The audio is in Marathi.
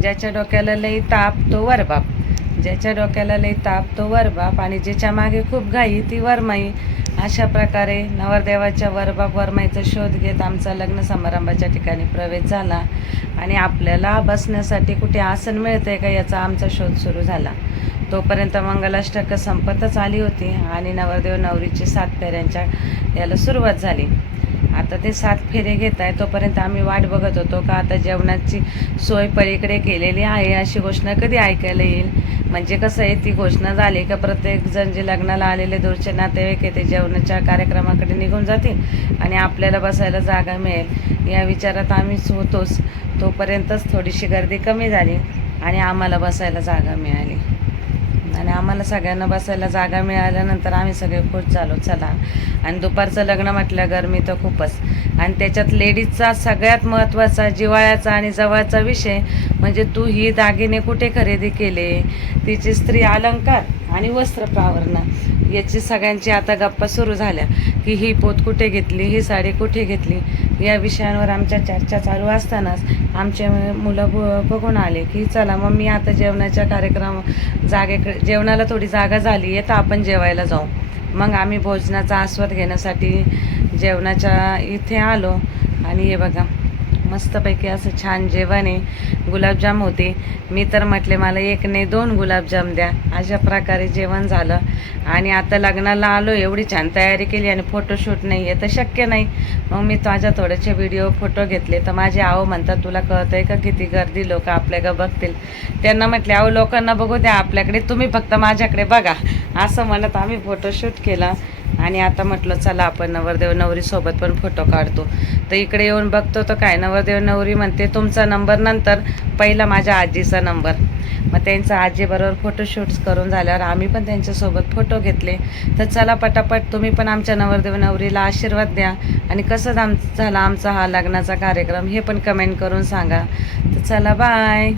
ज्याच्या डोक्याला लई ताप तो वरबाप, ज्याच्या डोक्याला लई ताप तो वरबाप, आणि ज्याच्या मागे खूप घाई ती वरमाई. अशा प्रकारे नवरदेवाच्या वरबाप वरमाईचा शोध घेत आमचा लग्न समारंभाच्या ठिकाणी प्रवेश झाला. आणि आपल्याला बसण्यासाठी कुठे आसन मिळतंय का याचा आमचा शोध सुरू झाला. तोपर्यंत मंगलाष्टक संपतच आली होती आणि नवरदेव नवरीची 7 फेऱ्यांच्या याला सुरुवात झाली. आता ते 7 फेरे घेत आहे तोपर्यंत आम्ही वाट बघत होतो का आता जेवणाची सोय पलीकडे केलेली आहे अशी घोषणा कधी ऐकायला येईल. म्हणजे कसं आहे, ती घोषणा झाली का प्रत्येकजण जे लग्नाला आलेले दूरचे नातेवाईक आहे ते जेवणाच्या कार्यक्रमाकडे निघून जातील आणि आपल्याला बसायला जागा मिळेल या विचारात आम्हीच होतोच. तोपर्यंतच थोडीशी गर्दी कमी झाली आणि आम्हाला बसायला जागा मिळाली. आणि आम्हाला सगळ्यांना बसायला जागा मिळाल्यानंतर आम्ही सगळे खुश झालो. चला, आणि दुपारचं लग्न म्हटलं गरमी तर खूपच, आणि त्याच्यात लेडीजचा सगळ्यात महत्त्वाचा जिव्हाळ्याचा आणि जवळचा विषय म्हणजे तू ही दागिने कुठे खरेदी केले, तिची स्त्री अलंकार आणि वस्त्र प्रावरण याची सगळ्यांची आता गप्पा सुरू झाल्या की ही पोत कुठे घेतली, ही साडी कुठे घेतली. या विषयांवर आमच्या चर्चा चालू असतानाच आमचे मुलं बघून आले की चला मम्मी आता जेवणाच्या कार्यक्रम जागेकडे, जेवणाला थोडी जागा झाली आहे तर आपण जेवायला जाऊ. मग आम्ही भोजनाचा आस्वाद घेण्यासाठी जेवणाच्या इथे आलो. आणि हे बघा मस्तपैकी असं छान जेवण आहे. गुलाबजाम होते. मी तर म्हटले मला 1 नाही 2 गुलाबजाम द्या. अशा प्रकारे जेवण झालं. आणि आता लग्नाला आलो, एवढी छान तयारी केली आणि फोटोशूट नाही आहे तर शक्य नाही. मग मी माझ्या थोडेसे व्हिडिओ फोटो घेतले तर माझे आहो म्हणतात तुला कळतं आहे का किती गर्दी, लोक आपल्याकडे बघतील. त्यांना म्हटले अहो लोकांना बघू द्या आपल्याकडे, तुम्ही फक्त माझ्याकडे बघा असं म्हणत आम्ही फोटोशूट केला. आणि आता म्हटलं चला आपण नवरदेव नवरीसोबत पण फोटो काढतो. तर इकडे येऊन बघतो तर काय नवरदेव नवरी म्हणते तुमचा नंबर नंतर, पहिला माझ्या आजीचा नंबर. मग त्यांचा आजीबरोबर फोटोशूट्स करून झाल्यावर आम्ही पण त्यांच्यासोबत फोटो घेतले. तर चला पटापट तुम्ही पण आमच्या नवरदेव नवरीला आशीर्वाद द्या आणि कसं झाला आमचा हा लग्नाचा कार्यक्रम हे पण कमेंट करून सांगा. तर चला बाय.